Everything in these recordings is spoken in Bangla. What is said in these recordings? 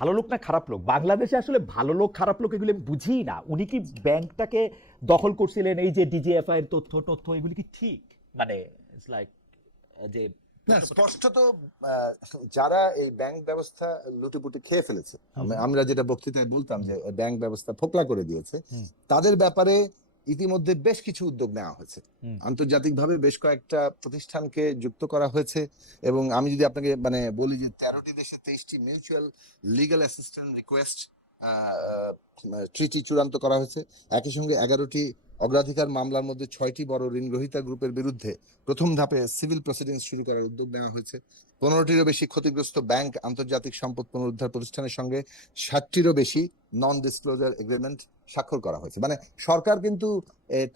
ভালো লোক না খারাপ লোক, বাংলাদেশে আসলে ভালো লোক খারাপ লোক এগুলো আমি বুঝিই না। উনি কি ব্যাংকটাকে দখল করছিলেন, এই যে ডিজিএফআই এর তথ্য টথ্য এগুলি কি ঠিক? মানে ইটস লাইক যে না, তথ্যপত্র। স্পষ্টত আহ, যারা এই ব্যাংক ব্যবস্থা লুটেপুটে খেয়ে ফেলেছে, হুম হুম আমরা যেটা বক্তৃতায় বলতাম হুম যে ব্যাংক ব্যবস্থা ফোকলা করে দিয়েছে, হুম তাদের ব্যাপারে ইতিমধ্যে বেশ কিছু উদ্যোগ নেওয়া হয়েছে। হুম আন্তর্জাতিকভাবে বেশ কয়েকটা প্রতিষ্ঠানকে যুক্ত করা হয়েছে। এবং আমি যদি আপনাকে মানে বলি যে 13টি দেশে 23টি মিউচুয়াল লিগ্যাল অ্যাসিস্ট্যান্স রিকোয়েস্ট ট্রিটি চূড়ান্ত করা হয়েছে। একই সঙ্গে 11টি অগ্রাধিকার মামলার মধ্যে 6টি বড় ঋণগ্রহীতা গ্রুপের বিরুদ্ধে প্রথম ধাপে সিভিল প্রসিডিংস শুরু করার উদ্যোগ নেওয়া হয়েছে। 15টিরও বেশি ক্ষতিগ্রস্ত ব্যাংক আন্তর্জাতিক সম্পদ পুনরুদ্ধার প্রতিষ্ঠানের সঙ্গে 60টিরও বেশি নন ডিসক্লোজার এগ্রিমেন্ট স্বাক্ষর করা হয়েছে। মানে সরকার কিন্তু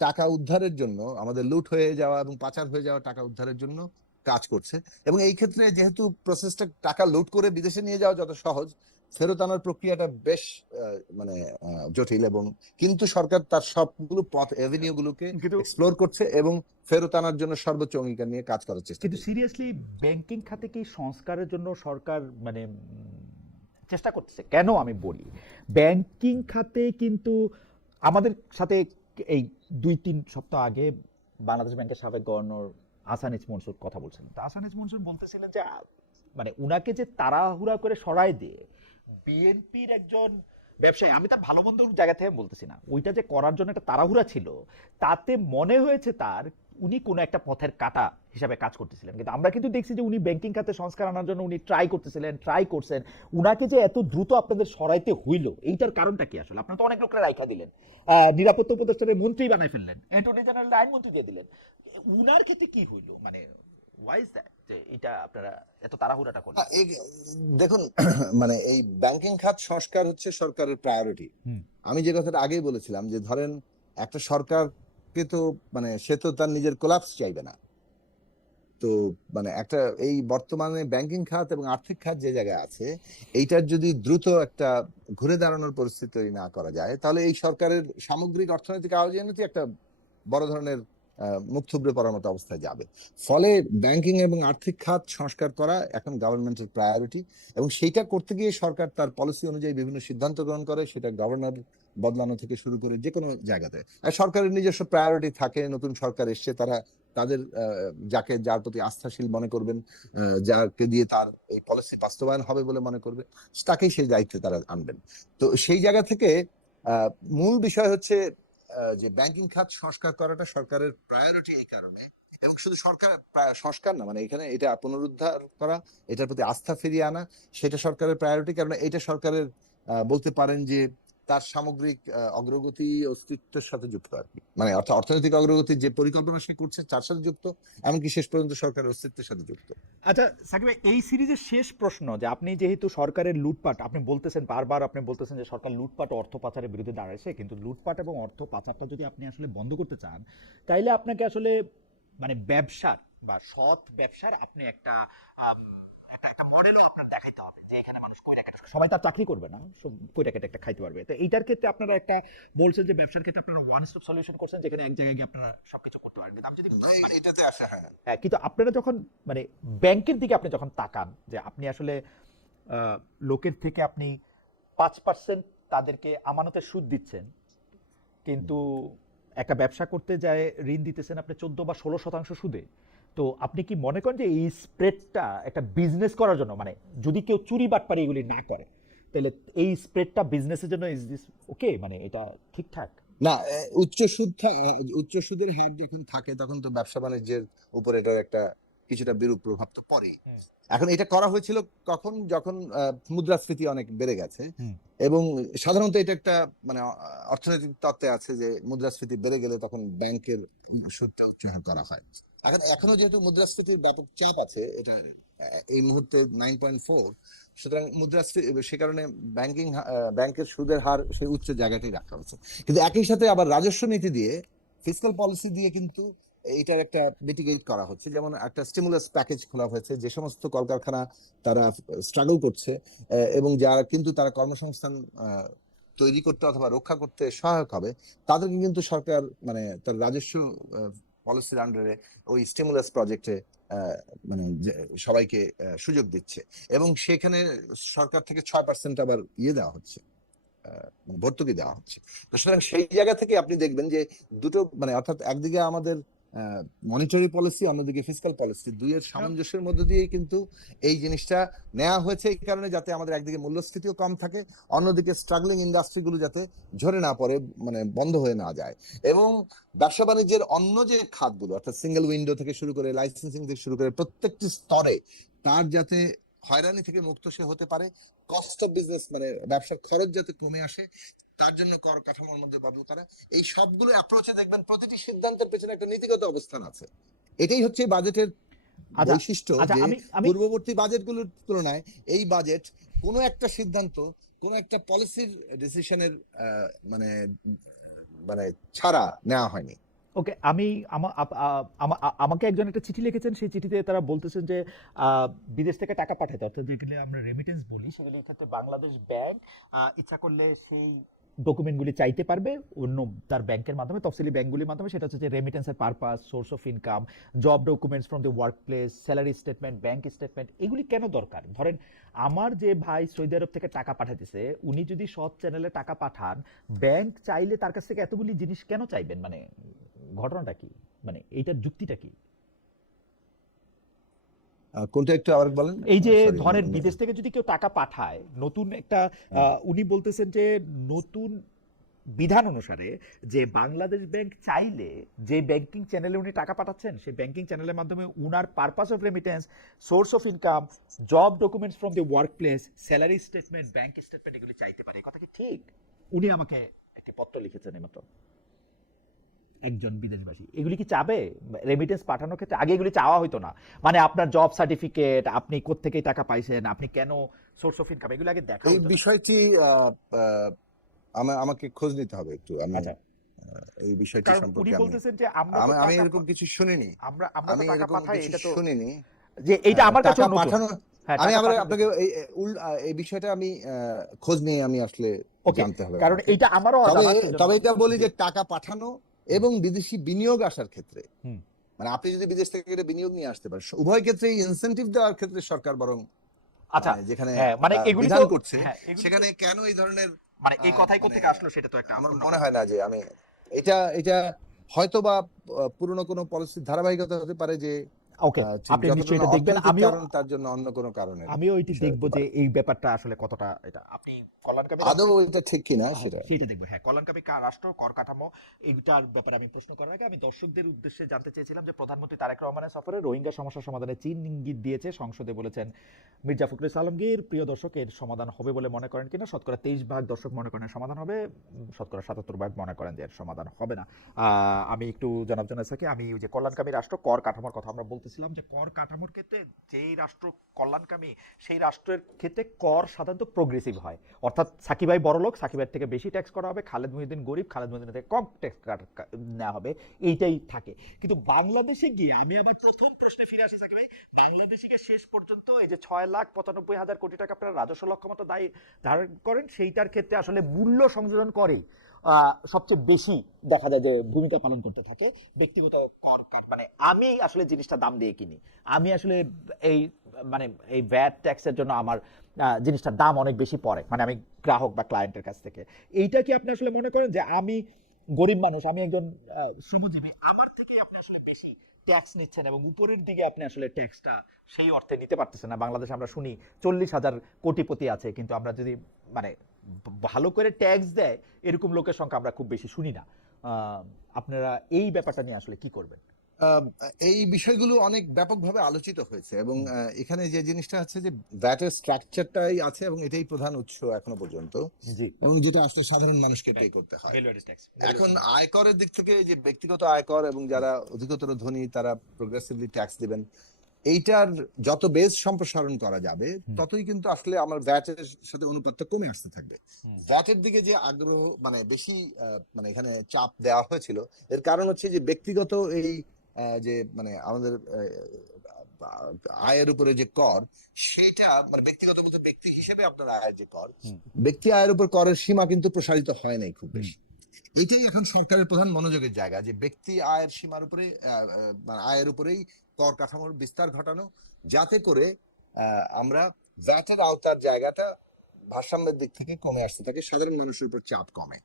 টাকা উদ্ধারের জন্য, আমাদের লুট হয়ে যাওয়া এবং পাচার হয়ে যাওয়া টাকা উদ্ধারের জন্য কাজ করছে। এবং এই ক্ষেত্রে যেহেতু প্রসেসটা, টাকা লুট করে বিদেশে নিয়ে যাওয়া যত সহজ, ফেরত আনার প্রক্রিয়াটা বেশ মানে জটিল। এবং কিন্তু সরকার তার সবগুলো পথ এভিনিউ গুলোকে কিন্তু এক্সপ্লোর করছে এবং ফেরত আনার জন্য সর্বোচ্চ অঙ্গীকার নিয়ে কাজ করার চেষ্টা কিন্তু করছে। সিরিয়াসলি ব্যাংকিং খাতে কি সংস্কারের জন্য সরকার মানে চেষ্টা করতেছে কেন আমি বলি, ব্যাংকিং খাতে কিন্তু আমাদের সাথে এই 2-3 সপ্তাহ আগে বাংলাদেশ ব্যাংকের সাবেক গভর্নর আহসানিজ মনসুর কথা বলছেন। তো আহসানিজ মনসুর বলতেছিলেন যে মানে উনাকে যে তাড়াহুড়া করে সরায় দিয়ে বিএনপির একজন ব্যবসায়ী, আমি তার ভালো মন্দ জায়গা থেকে বলতেছি না, ওইটা যে করার জন্য একটা তাড়াহুড়া ছিল, তাতে মনে হয়েছে তার উনি কোনো একটা পথের কাটা হিসাবে কাজ করতেছিলেন। কিন্তু আমরা কিন্তু দেখছি যে উনি ব্যাংকিং খাতে সংস্কার আনার জন্য উনি ট্রাই করছেন। উনাকে যে এত দ্রুত আপনাদের সরাইতে হইল, এইটার কারণটা কি আসলে? আপনারা তো অনেক লোকরা রাইখা দিলেন, নিরাপত্তা উপদেষ্টারে মন্ত্রী বানাই ফেললেন, অ্যাটর্নি জেনারেল আইনমন্ত্রী দিয়ে দিলেন। উনার ক্ষেত্রে কি হইল, মানে ওয়াই ইজ দ্যাট যে এটা আপনারা এত তাড়াহুড়াটা করলেন? দেখুন, মানে এই ব্যাংকিং খাত সংস্কার হচ্ছে সরকারের প্রায়োরিটি। হুম আমি যে কথাটা আগেই বলেছিলাম যে ধরেন একটা সরকারকে তো মানে সে তো তার নিজের কোলাপস চাইবে না। তো মানে একটা এই বর্তমানে ব্যাংকিং খাত এবং আর্থিক খাত যে জায়গায় আছে, এইটার যদি দ্রুত একটা ঘুরে দাঁড়ানোর পরিস্থিতি তৈরি না করা যায়, তাহলে এই সরকারের সামগ্রিক অর্থনৈতিক আয়োজনই একটা বড় ধরনের মুখ থুবড়ে পড়ার মতো অবস্থায় যাবে। ফলে ব্যাংকিং এবং আর্থিক খাত সংস্কার করা এখন গভর্নমেন্টের প্রায়োরিটি। এবং সেইটা করতে গিয়ে সরকার তার পলিসি অনুযায়ী বিভিন্ন সিদ্ধান্ত গ্রহণ করে, সেটা গভর্নর বদলানো থেকে শুরু করে যে কোনো জায়গাতে। আর সরকারের নিজস্ব প্রায়োরিটি থাকে। নতুন সরকার এসছে, তারা তাদের যার প্রতি আস্থাশীল মনে করবেন, যাকে দিয়ে তার এই পলিসি বাস্তবায়ন হবে বলে মনে করবে, তাকেই সেই দায়িত্বে তারা আনবেন। তো সেই জায়গা থেকে আহ, মূল বিষয় হচ্ছে যে ব্যাংকিং খাত সংস্কার করাটা সরকারের প্রায়োরিটি এই কারণে। এবং শুধু সরকার সংস্কার না, মানে এখানে এটা পুনরুদ্ধার করা, এটার প্রতি আস্থা ফিরিয়ে আনা, সেটা সরকারের প্রায়োরিটি। কারণ এটা সরকারের বলতে পারেন যে তার সামগ্রিক অগ্রগতি অস্তিত্বের সাথে যুক্ত আর কি। মানে অর্থাৎ অর্থনৈতিক অগ্রগতি যে পরিকল্পনা সে করছে তার সাথে যুক্ত, এমনকি শেষ পর্যন্ত সরকারের অস্তিত্বের সাথে যুক্ত। আচ্ছা সাকিব ভাই, এই সিরিজের শেষ প্রশ্ন, যে আপনি যেহেতু সরকারের লুটপাট আপনি বলতেছেন, বারবার আপনি বলতেছেন যে সরকার লুটপাট ও অর্থ পাচারের বিরুদ্ধে দাঁড়াইছে, কিন্তু লুটপাট এবং অর্থ পাচারটা যদি আপনি আসলে বন্ধ করতে চান, তাইলে আপনাকে আসলে মানে ব্যবসার বা সৎ ব্যবসার আপনি একটা আম, একটা একটা মডেলও আপনার দেখাইতে হবে, যে এখানে মানুষ কইরা কেটে, সবাই তার চাকরি করবে না, সব কইরা কেটে একটা খাইতে পারবে। তো এইটার ক্ষেত্রে আপনারা একটা বলছেন যে ব্যবসার ক্ষেত্রে আপনারা ওয়ান স্টপ সলিউশন করছেন, যেখানে এক জায়গায় গিয়ে আপনারা সবকিছু করতে পারবেন। কিন্তু আমি যদি মানে এটাতে আসা, হ্যাঁ। হ্যাঁ, কিন্তু আপনারা যখন মানে ব্যাংকের দিকে আপনি যখন তাকান, যে আপনি আসলে লোকের থেকে আপনি 5% তাদেরকে আমানতের সুদ দিচ্ছেন, কিন্তু একটা ব্যবসা করতে যায় ঋণ দিতেছেন আপনি 14 বা 16% সুদে। তো আপনি কি মনে করেন যে এই স্প্রেডটা একটা বিজনেস করার জন্য, মানে যদি কেউ চুরি বাটপারি এগুলি না করে, তাহলে এই স্প্রেডটা বিজনেসের জন্য ইজ দিস ওকে, মানে এটা ঠিকঠাক? না, উচ্চ সুদের হার যখন থাকে তখন তো ব্যবসা বাণিজ্যের উপর এটার একটা কিছুটা বিরূপ প্রভাব তো পড়েই। হুম এখন এটা করা হয়েছিল কখন, যখন মুদ্রাস্ফীতি অনেক বেড়ে গেছে। হুম এবং সাধারণত এটা একটা মানে অর্থনৈতিক তত্ত্বে আছে যে মুদ্রাস্ফীতি বেড়ে গেলে তখন ব্যাংকের সুদটা উচ্চারণ করা হয়। এখন এখনো যেহেতু মুদ্রাস্ফীতির ব্যাপক চাপ আছে, এটা এই মুহূর্তে 9.4, সুতরাং মুদ্রাস্ফীতি, সে কারণে ব্যাংকের সুদের হার সেই উচ্চ জায়গাতেই রাখা হচ্ছে। কিন্তু একই সাথে আবার রাজস্ব নীতি দিয়ে, ফিসক্যাল পলিসি দিয়ে কিন্তু এটার একটা মিটিগেট করা হচ্ছে। যেমন একটা স্টিমুলাস প্যাকেজ খোলা হয়েছে, যে সমস্ত কলকারখানা তারা স্ট্রাগল করছে এবং যারা কিন্তু তারা কর্মসংস্থান তৈরি করতে অথবা রক্ষা করতে সহায়ক হবে, তাদেরকে কিন্তু সরকার মানে তার রাজস্ব পলিসির আন্ডারে ওই স্টিমুলাস প্রজেক্টে আহ, মানে সবাইকে সুযোগ দিচ্ছে, এবং সেখানে সরকার থেকে 6% আবার দেওয়া হচ্ছে, ভর্তুকি দেওয়া হচ্ছে। তো সুতরাং সেই জায়গা থেকে আপনি দেখবেন যে দুটো, মানে অর্থাৎ একদিকে আমাদের মনিটারি পলিসি, অন্যদিকে ফিসকাল পলিসি, দুইয়ের সামঞ্জস্যের মধ্য দিয়ে কিন্তু এই জিনিসটা নেওয়া হয়েছে, এই কারণে যাতে আমাদের একদিকে মূল্যস্ফীতিও কম থাকে, অন্যদিকে স্ট্রাগলিং ইন্ডাস্ট্রিগুলো যাতে ঝরে না পড়ে, মানে বন্ধ হয়ে না যায়, এবং ব্যবসা বাণিজ্যের অন্য যে খাতগুলো অর্থাৎ সিঙ্গেল উইন্ডো থেকে শুরু করে লাইসেন্সিং থেকে শুরু করে প্রত্যেকটি স্তরে তার যাতে হয়রানি থেকে মুক্ত সে হতে পারে, কস্ট অফ বিজনেস মানে ব্যবসার খরচ যাতে কমে আসে, তার জন্য কর কাঠামোর মধ্যে বদল করা, এই সবগুলো অ্যাপ্রোচে দেখবেন প্রতিটি সিদ্ধান্তের পেছনে একটা নীতিগত অবস্থান আছে। এটাই হচ্ছে বাজেটের আচ্ছা বৈশিষ্ট্য, আচ্ছা যে আমি আমি পূর্ববর্তী বাজেটগুলোর তুলনায় এই বাজেট কোনো একটা সিদ্ধান্ত, কোনো একটা পলিসির ডিসিশনের মানে মানে ছাড়া নেওয়া হয়নি। ওকে, আমি আমাকে একজন একটা চিঠি লিখেছেন, সেই চিঠিতে তারা বলতেছেন যে বিদেশ থেকে টাকা পাঠাতে, অর্থাৎ যেগুলি আমরা রেমিটেন্স বলি, সেগুলি ক্ষেত্রে বাংলাদেশ ব্যাংক ইচ্ছা করলে সেই ডকুমেন্টগুলি চাইতে পারবে অন্য তার ব্যাংকের মাধ্যমে, তফসিলি ব্যাংকগুলির মাধ্যমে। সেটা হচ্ছে যে রেমিটেন্সের purpose, source of income, job documents from the workplace, salary statement, bank statement. এগুলি কেন দরকার? ধরেন আমার যে ভাই সৌদি আরব থেকে টাকা পাঠাতেছে, উনি যদি সৎ চ্যানেলে টাকা পাঠান, ব্যাংক চাইলে তার কাছ থেকে এতগুলি জিনিস কেন চাইবেন? মানে ঘটনাটা কি, মানে এইটার যুক্তিটা কি? কোনটা একটু আবার বলেন। এই যে সরি, ধরেন বিদেশ থেকে যদি কেউ টাকা পাঠায়, নতুন একটা উনি বলতেছেন যে নতুন বিধান অনুসারে যে বাংলাদেশ ব্যাংক চাইলে যে ব্যাংকিং চ্যানেলে উনি টাকা পাঠাচ্ছেন, সেই ব্যাংকিং চ্যানেলের মাধ্যমে উনার purpose of remittance, source of income, job documents from the workplace, salary statement, bank statement, এগুলি চাইতে পারে। কথা কি ঠিক? উনি আমাকে একটি পত্র লিখেছেন এইমাত্র, একজন বিদেশবাসী। এগুলি কি চাবে রেমিটেন্স পাঠানোর ক্ষেত্রে? আগে এগুলি চাওয়া হইতো না, মানে আপনার জব সার্টিফিকেট, আপনি কোত্থেকে টাকা পাইছেন, আপনি কেন, সোর্স অফ ইনকাম, এগুলো আগে দেখা এই হতো না। বিষয়টি আমাকে খোঁজ নিতে হবে একটু, আমি আচ্ছা, এই বিষয়টি কারণ উনি সম্পর্কে আমি বলতেছেন যে আমরা তো আমি টাকা এরকম কিছু শুনিনি, আমরা আমরা তো আমি টাকা এরকম পাঠাই, কিছু এটা তো শুনিনি। যে এইটা আমার টাকা কাছেও নতুন। পাঠানো, হ্যাঁ, আমি টাকা আবার পাঠানো আপনাকে এই বিষয়টা আমি খোঁজ নিয়ে আমি আসলে ওকে, জানতে হবে কারণ আমাকে। এইটা আমারও তবে অজানা, সেজন্য। তবে এটা বলি জি। যে টাকা পাঠানো এবং বিদেশি বিনিয়োগ আসার ক্ষেত্রে, হুম। মানে আপনি যদি বিদেশ থেকে এটা বিনিয়োগ নিয়ে আসতে পারেন, উভয় ক্ষেত্রেই ইনসেনটিভ দেওয়ার ক্ষেত্রে সরকার বরং আচ্ছা, মানে যেখানে হ্যাঁ, মানে এগুলি তো, বিধান করছে, হ্যাঁ এগুলি তো, সেখানে কেন এই ধরনের মানে এই কথাই মানে কোত্থেকে আসলো সেটা তো একটা আমার অন্য মনে কথা। হয় না যে আমি এটা এটা হয়তো বা পুরনো কোনো পলিসির ধারাবাহিকতা হতে পারে, যে ওকে, ঠিক আপনি যতটা নিশ্চয়ই না এটা দেখবেন, অর্থনৈতিক আমিও কারণ, তার জন্য অন্য কোনো কারণের আমিও এটি বিষয় দেখবো হতে যে পারে। এই ব্যাপারটা আসলে কতটা, এটা আপনি কল্যাণ কাবির আদৌ এটা ঠিক কিনা হ্যাঁ, সেটা। সেটা দেখবো। হ্যাঁ, কল্যাণকামী রাষ্ট্র, কর কাঠামো, এইটার ব্যাপারে আমি প্রশ্ন করার আগে আমি দর্শকদের উদ্দেশ্যে জানতে চেয়েছিলাম যে প্রধানমন্ত্রী তারেক রহমানের সফরে রোহিঙ্গা সমস্যা সমাধানে চীন ইঙ্গিত দিয়েছে, সংসদে বলেছেন মির্জা ফখরুল আলমগীর। প্রিয় দর্শক, এর সমাধান হবে বলে মনে করেন কিনা? শতকরা 23% দর্শক মনে করেন এর সমাধান হবে, শতকরা 77% মনে করেন যে এর সমাধান হবে না। আমি একটু জানার জন্য থাকি, আমি ওই যে কল্যাণকামী রাষ্ট্র, কর কাঠামোর কথা আমরা বলতেছিলাম, যে কর কাঠামোর ক্ষেত্রে যেই রাষ্ট্র কল্যাণকামী, সেই রাষ্ট্রের ক্ষেত্রে কর সাধারণত প্রোগ্রেসিভ হয়, অর্থাৎ সাকিব ভাই বড় লোক, সাকিবের থেকে বেশি ট্যাক্স করা হবে, খালেদ মহিউদ্দিন গরিব, খালেদ মহিউদ্দিন থেকে কম ট্যাক্স নেওয়া হবে, এইটাই থাকে। কিন্তু বাংলাদেশে গিয়ে আমি আবার প্রথম প্রশ্নে ফিরে আসি সাকিব ভাই, বাংলাদেশে গিয়ে শেষ পর্যন্ত এই যে 6,95,000 কোটি টাকা আপনারা রাজস্ব লক্ষ্যমাত্রা দায়ী ধারণ করেন, সেইটার ক্ষেত্রে আসলে মূল্য সংযোজন করে সবচেয়ে বেশি দেখা যায় যে ভূমিকা পালন করতে থাকে ব্যক্তিগত কর কাট। মানে আমি আসলে জিনিসটা দাম দিয়ে কিনি, আমি আসলে এই মানে এই ভ্যাট ট্যাক্সের জন্য আমার জিনিসটার দাম অনেক বেশি পড়ে, মানে আমি গ্রাহক বা ক্লায়েন্টের কাছ থেকে। এইটা কি আপনি আসলে মনে করেন যে আমি গরিব মানুষ, আমি একজন শ্রমজীবী, আমার থেকে আপনি আসলে বেশি ট্যাক্স নিচ্ছেন এবং উপরের দিকে আপনি আসলে ট্যাক্সটা সেই অর্থে নিতে পারতেছেন না? বাংলাদেশে আমরা শুনি 40,000 কোটিপতি আছে, কিন্তু আমরা যদি মানে ভালো করে ট্যাক্স দেয় এরকম লোকের সংখ্যা আমরা খুব বেশি শুনি না। আপনারা এই ব্যাপারটা নিয়ে আসলে কি করবেন? আহ, এই বিষয়গুলো অনেক ব্যাপকভাবে আলোচিত হয়েছে, এবং এখানে যে জিনিসটা হচ্ছে যে ভ্যাটের স্ট্রাকচারটাই আছে, এবং এটাই প্রধান উৎস এখনো পর্যন্ত, জি, এবং যেটা আসলে সাধারণ মানুষকে পে রাইট, করতে হয়। Value added tax. এখন আয়করের দিক থেকে যে ব্যক্তিগত আয়কর এবং যারা অধিকতর ধনী তারা প্রোগ্রেসিভলি ট্যাক্স দিবেন, এইটার যত বেস সম্প্রসারণ করা যাবে ততই কিন্তু আসলে আমার ভ্যাটের সাথে অনুপাতটা কমে আসতে থাকবে। ভ্যাটের দিকে যে আগ্রহ, মানে বেশি মানে এখানে চাপ দেওয়া হয়েছিল, এর কারণ হচ্ছে যে ব্যক্তিগত এই যে মানে আমাদের আয়ের উপরে যে কর, সেটা মানে ব্যক্তিগত বলতে ব্যক্তি হিসেবে আপনার আয়ের যে কর, ব্যক্তি আয়ের উপর করের সীমা কিন্তু প্রসারিত হয় নাই খুব বেশি। এটাই এখন সরকারের প্রধান মনোযোগের জায়গা, যে ব্যক্তি আয়ের সীমার উপরে মানে আয়ের উপরেই কর কাঠামোর বিস্তার ঘটানো, যাতে করে আমরা ভ্যাটের আওতার জায়গাটা ভারসাম্যের দিক থেকে কমে আসতে থাকে, সাধারণ মানুষের উপর চাপ কমে।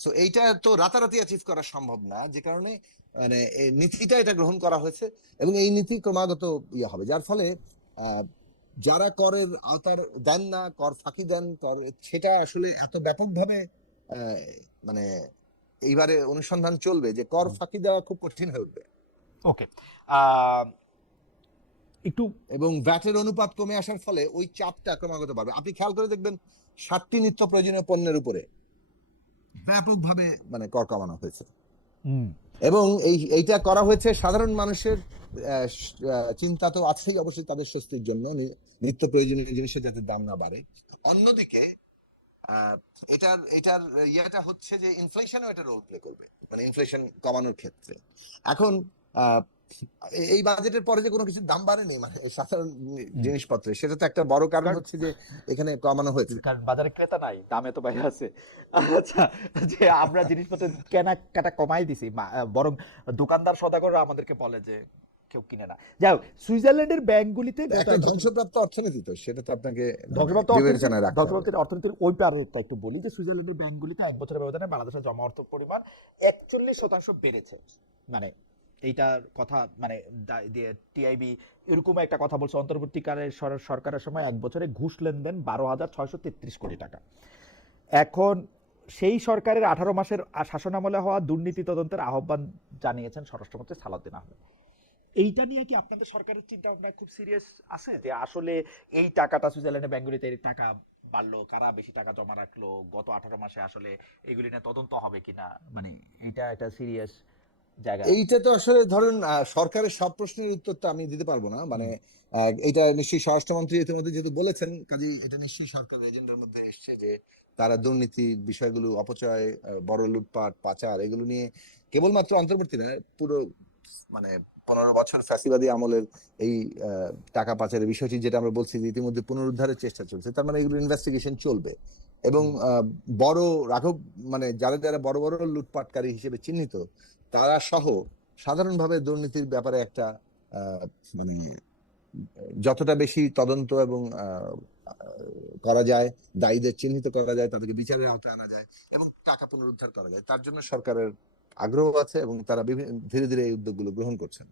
সো এইটা তো রাতারাতি অ্যাচিভ করা সম্ভব না, যে কারণে মানে এই নীতিটা এটা গ্রহণ করা হয়েছে, এবং এই নীতি ক্রমাগত ইয়ে হবে, যার ফলে আহ, যারা করের আওতার দেন না, কর ফাঁকি দেন, কর সেটা আসলে এত ব্যাপকভাবে আহ, মানে এইবারে অনুসন্ধান চলবে যে কর ফাঁকি দেওয়া খুব কঠিন হয়ে উঠবে, ওকে, একটু এবং ভ্যাটের অনুপাত কমে আসার ফলে ওই চাপটা ক্রমাগত বাড়বে। আপনি খেয়াল করে দেখবেন 7টি নিত্য প্রয়োজনীয় পণ্যের উপরে ব্যাপকভাবে মানে কর কমানো হয়েছে, হুম, এবং এইটা করা হয়েছে সাধারণ মানুষের চিন্তা তো আছেই অবশ্যই, তাদের স্বস্তির জন্য, নিত্য প্রয়োজনীয় জিনিসের যাতে দাম না বাড়ে। অন্যদিকে আহ, এটার ইয়েটা হচ্ছে যে ইনফ্লেশনও এটা রোল প্লে করবে, মানে ইনফ্লেশন কমানোর ক্ষেত্রে। এখন আহ, এই বাজেটের পরে যে কোনো কিছুর দাম বাড়েনি মানে সাধারণ হুম। জিনিসপত্রে, সেটা তো একটা বড় কারণ কারণ হচ্ছে যে এখানে কমানো হয়েছে। কারণ বাজারে ক্রেতা নাই, দামে তো বাইরে আছে। আচ্ছা, যে আমরা জিনিসপত্র কেনাকাটা কমাই দিছি, বরং দোকানদার সদাগররা আমাদেরকে বলে যে কেউ কিনে না। যাই হোক, সুইজারল্যান্ডের ব্যাংকগুলিতে গত একটা এক বছর ধ্বংসপ্রাপ্ত অর্থনীতি, তো সেটা তো আপনাকে মানে ধ্বংসপ্রাপ্ত বিবেচনায় রাখতে হবে। অর্থনীতির ওই পারেরটা একটু বলি, যে সুইজারল্যান্ডের ব্যাংকগুলিতে এক বছরের ব্যবধানে বাংলাদেশের জমা অর্থ পরিমাণ 41% বেড়েছে। মানে এইটার কথা মানে টিআইবি এরকম একটা কথা বলছে, অন্তর্বর্তীকালের সরকারের সময় এক বছরে ঘুষ লেনদেন 12,633 কোটি টাকা। এখন সেই সরকারের 18 মাসের শাসনামলে হওয়া দুর্নীতি তদন্তের আহ্বান জানিয়েছেন স্বরাষ্ট্রমন্ত্রী সালাউদ্দিন আহমেদ। এইটা নিয়ে কি আপনাদের সরকারের চিন্তা ভাবনা খুব সিরিয়াস আছে, যে আসলে এই টাকাটা সুইজারল্যান্ডের ব্যাংকগুলিতে এই টাকা বাড়লো, কারা বেশি টাকা জমা রাখলো গত 18 মাসে, আসলে এগুলি নিয়ে তদন্ত হবে কিনা, মানে এটা একটা সিরিয়াস জায়গা। এইটা তো আসলে ধরেন সরকারের সব প্রশ্নের উত্তর তো আমি দিতে পারবো না, মানে এটা নিশ্চয়ই স্বরাষ্ট্রমন্ত্রী ইতিমধ্যে যেহেতু বলেছেন, কাজেই এটা নিশ্চয়ই সরকারের এজেন্ডার মধ্যে এসছে যে তারা দুর্নীতি বিষয়গুলো, অপচয়, বড় লুটপাট, পাচার, এগুলো নিয়ে কেবলমাত্র অন্তর্বর্তী না, পুরো মানে 15 বছর ফ্যাসিবাদী আমলের এই টাকা পাচারের বিষয়টি, যেটা আমরা বলছি যে ইতিমধ্যে পুনরুদ্ধারের চেষ্টা চলছে, তার মানে এগুলো ইনভেস্টিগেশন চলবে। এবং বড় রাঘব মানে যারা যারা বড় বড় লুটপাটকারী হিসেবে চিহ্নিত, তারা সহ সাধারণভাবে দুর্নীতির ব্যাপারে একটা আহ, মানে যতটা বেশি তদন্ত এবং করা যায়, দায়ীদের চিহ্নিত করা যায়, তাদেরকে বিচারের আওতায় আনা যায়, এবং টাকা পুনরুদ্ধার করা যায়, তার জন্য সরকারের আগ্রহ আছে, এবং তারা ধীরে ধীরে এই উদ্যোগগুলো গ্রহণ করছেন।